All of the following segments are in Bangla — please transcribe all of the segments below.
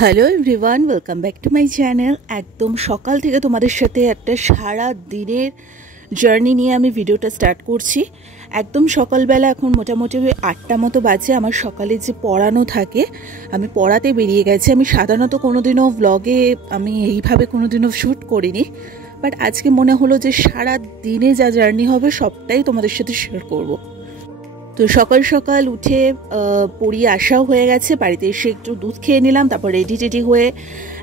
Hello everyone, welcome back to my channel. একদম সকাল থেকে তোমাদের সাথে একটা সারা দিনের জার্নি নিয়ে আমি ভিডিওটা স্টার্ট করছি। একদম সকালবেলা এখন মোটামুটি 8টা মতো বাজে। আমার সকালে যে পড়ানো থাকে, আমি পড়াতে বেরিয়ে গেছি। আমি সাধারণত কোনোদিনও ব্লগে আমি এইভাবে কোনোদিনও শ্যুট করিনি, বাট আজকে মনে হলো যে সারা দিনে যা জার্নি হবে সবটাই তোমাদের সাথে শেয়ার করবো। তো সকাল সকাল উঠে পড়িয়ে আসাও হয়ে গেছে, বাড়িতে এসে একটু দুধ খেয়ে নিলাম, তারপর রেডি হয়ে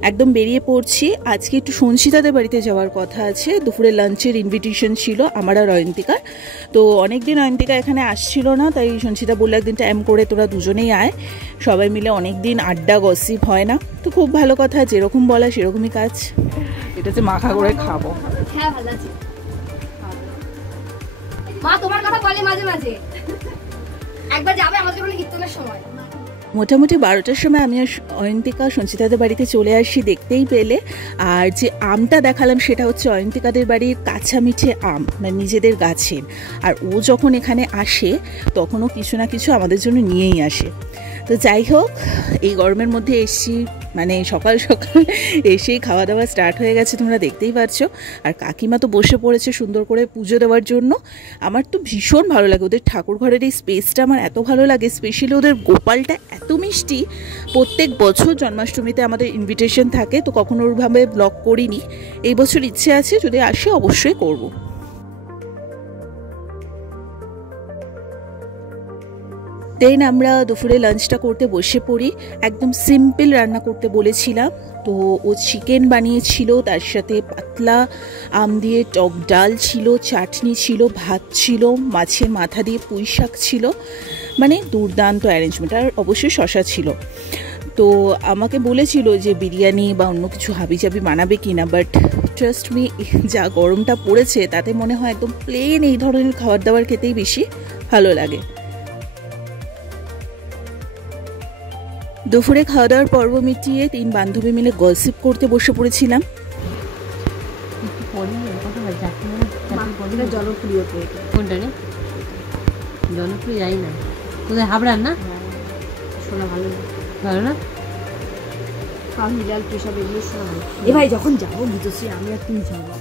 একদম বেরিয়ে পড়ছি। আজকে একটু সঞ্চিতাদের বাড়িতে যাওয়ার কথা আছে। দুপুরে লাঞ্চের ইনভিটেশন ছিল আমার আর অয়ন্তিকার। তো অনেকদিন অয়ন্তিকা এখানে আসছিল না, তাই সঞ্চিতা বললো একদিন টাইম করে তোরা দুজনেই আয়, সবাই মিলে অনেকদিন আড্ডা গসিপ হয় না। তো খুব ভালো কথা, যেরকম বলা সেরকমই কাজ। এটা যে মাখা করে খাবো। হ্যাঁ ভালো আছে মা, তোমার কথা বলে মাঝে মাঝে। একবার যাবে আমাদের ওখানে কীর্তনের সময়। মোটামুটি 12টার সময় আমি অয়ন্তিকা সঞ্চিতাদের বাড়িতে চলে আসি, দেখতেই পেলে। আর যে আমটা দেখালাম সেটা হচ্ছে অয়ন্তিকাদের বাড়ির কাঁচা মিঠে আম, মানে নিজেদের গাছের। আর ও যখন এখানে আসে তখনও কিছু না কিছু আমাদের জন্য নিয়েই আসে। তো যাই হোক, এই গরমের মধ্যে এসছি, মানে সকাল সকাল এসেই খাওয়া দাওয়া স্টার্ট হয়ে গেছে, তোমরা দেখতেই পাচ্ছ। আর কাকিমা তো বসে পড়েছে সুন্দর করে পুজো দেওয়ার জন্য। আমার তো ভীষণ ভালো লাগে ওদের ঠাকুর ঘরের এই স্পেসটা, আমার এত ভালো লাগে। স্পেশালি ওদের গোপালটা এত মিষ্টি। প্রত্যেক বছর জন্মাষ্টমীতে আমাদের ইনভিটেশন থাকে, তো কখনো ওরভাবে ব্লগ করিনি। এই বছর ইচ্ছে আছে, যদি আসে অবশ্যই করব। দেন আমরা দুপুরে লাঞ্চটা করতে বসে পড়ি। একদম সিম্পল রান্না করতে বলেছিলাম, তো ও চিকেন বানিয়েছিল, তার সাথে পাতলা আম দিয়ে টক ডাল ছিল, চাটনি ছিল, ভাত ছিল, মাছের মাথা দিয়ে পুঁই শাক ছিল, মানে দুর্দান্ত অ্যারেঞ্জমেন্ট। আর অবশ্যই শশা ছিল। তো আমাকে বলেছিল যে বিরিয়ানি বা অন্য কিছু হাবিজাবি বানাবে কিনা, বাট ট্রাস্ট মি, যা গরমটা পড়েছে তাতে মনে হয় একদম প্লেন এই ধরনের খাবার দাবার খেতেই বেশি ভালো লাগে। দুপুরে খাওয়া দাওয়ার পর্ব মিটিয়ে 3 বান্ধবী মিলে গসিপ করতে বসে পড়েছিলাম। জনপ্রিয় কোনটা রে? জনপ্রিয় যাই না, তোদের হাবড়ার না? শোনা ভালো ভালো না?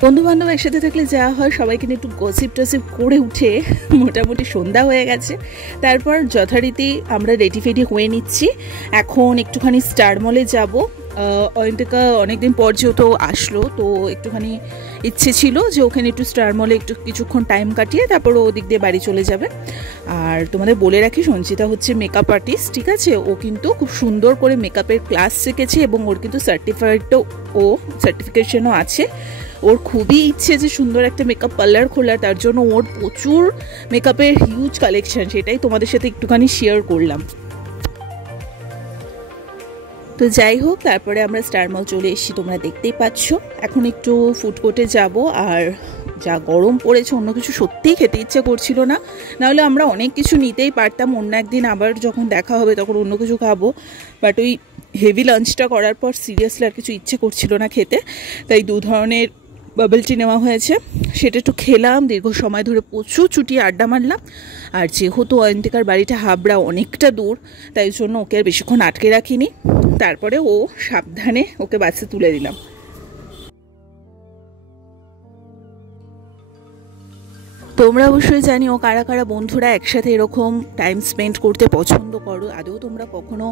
বন্ধু বান্ধব একসাথে থাকলে যা হয়, সবাইকে নিয়ে একটু গসিপ টসিপ করে উঠে মোটামুটি সন্ধ্যা হয়ে গেছে। তারপর যথারীতি আমরা রেডি ফেডি হয়ে নিচ্ছি। এখন একটুখানি স্টার মলে যাব। অয়ন্তিকা অনেকদিন পর যেহেতু আসলো, তো একটুখানি ইচ্ছে ছিল যে ওখানে একটু স্টার মলে একটু কিছুক্ষণ টাইম কাটিয়ে তারপর ও দিক দিয়ে বাড়ি চলে যাবে। আর তোমাদের বলে রাখি, সঞ্চিতা হচ্ছে মেকআপ আর্টিস্ট, ঠিক আছে? ও কিন্তু খুব সুন্দর করে মেকআপের ক্লাস শিখেছে এবং ওর কিন্তু সার্টিফিকেশনও আছে। ওর খুবই ইচ্ছে যে সুন্দর একটা মেকআপ পার্লার খোলার, তার জন্য ওর প্রচুর মেকআপের হিউজ কালেকশন, সেটাই তোমাদের সাথে একটুখানি শেয়ার করলাম। তো যাই হোক, তারপরে আমরা স্টার মল চলে এসেছি, তোমরা দেখতেই পাচ্ছ। এখন একটু ফুড কোর্টে যাব। আর যা গরম পড়েছে, অন্য কিছু সত্যিই খেতে ইচ্ছে করছিল না। নাহলে আমরা অনেক কিছু নিতেই পারতাম, অন্য একদিন আবার যখন দেখা হবে তখন অন্য কিছু খাবো। বাট ওই হেভি লাঞ্চটা করার পর সিরিয়াসলি আর কিছু ইচ্ছে করছিল না খেতে, তাই 2 ধরনের বাবল টি নেওয়া হয়েছে, সেটা একটু খেলাম। দীর্ঘ সময় ধরে প্রচুর চুটিয়ে আড্ডা মারলাম। আর যেহেতু অয়ন্তিকার বাড়িটা হাবড়া, অনেকটা দূর, তাই জন্য ওকে আর বেশিক্ষণ আটকে রাখিনি। তারপরে ও সাবধানে ওকে বাসে তুলে দিলাম। তোমরা অবশ্যই জানি ও কারা কারা বন্ধুরা একসাথে এরকম টাইম স্পেন্ড করতে পছন্দ করো। আদৌ তোমরা কখনো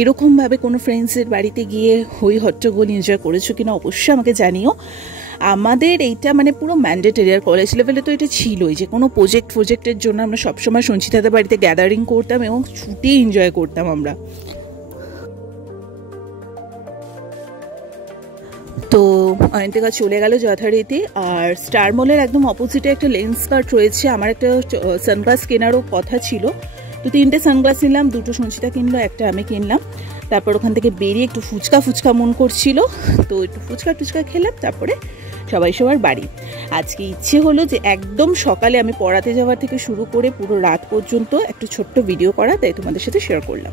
এরকমভাবে কোনো ফ্রেন্ডসের বাড়িতে গিয়ে হই হট্টগোল এনজয় করেছো কিনা অবশ্যই আমাকে জানিও। আমাদের এইটা মানে পুরো ম্যান্ডেটরি। আর কলেজ লেভেলে তো এটা ছিলই, যে কোনো প্রজেক্টের জন্য আমরা সবসময় সঞ্চিতাদের বাড়িতে গ্যাদারিং করতাম এবং ছুটি এনজয় করতাম আমরা। তো অয়ন্তিকা চলে গেল যথারীতি। আর স্টার মলের একদম অপোজিটে একটা লেন্স কার্ট রয়েছে। আমার একটা সানগ্লাস কেনারও কথা ছিল, তো 3টে সানগ্লাস নিলাম, 2টো সঞ্চিতা কিনলো, একটা আমি কিনলাম। তারপর ওখান থেকে বেরিয়ে একটু ফুচকা মন করছিল, তো একটু ফুচকা খেলাম। তারপরে সবাই সবার বাড়ি। আজকে ইচ্ছে হলো যে একদম সকালে আমি পড়াতে যাওয়ার থেকে শুরু করে পুরো রাত পর্যন্ত একটু ছোট্ট ভিডিও করা, তাই তোমাদের সাথে শেয়ার করলাম।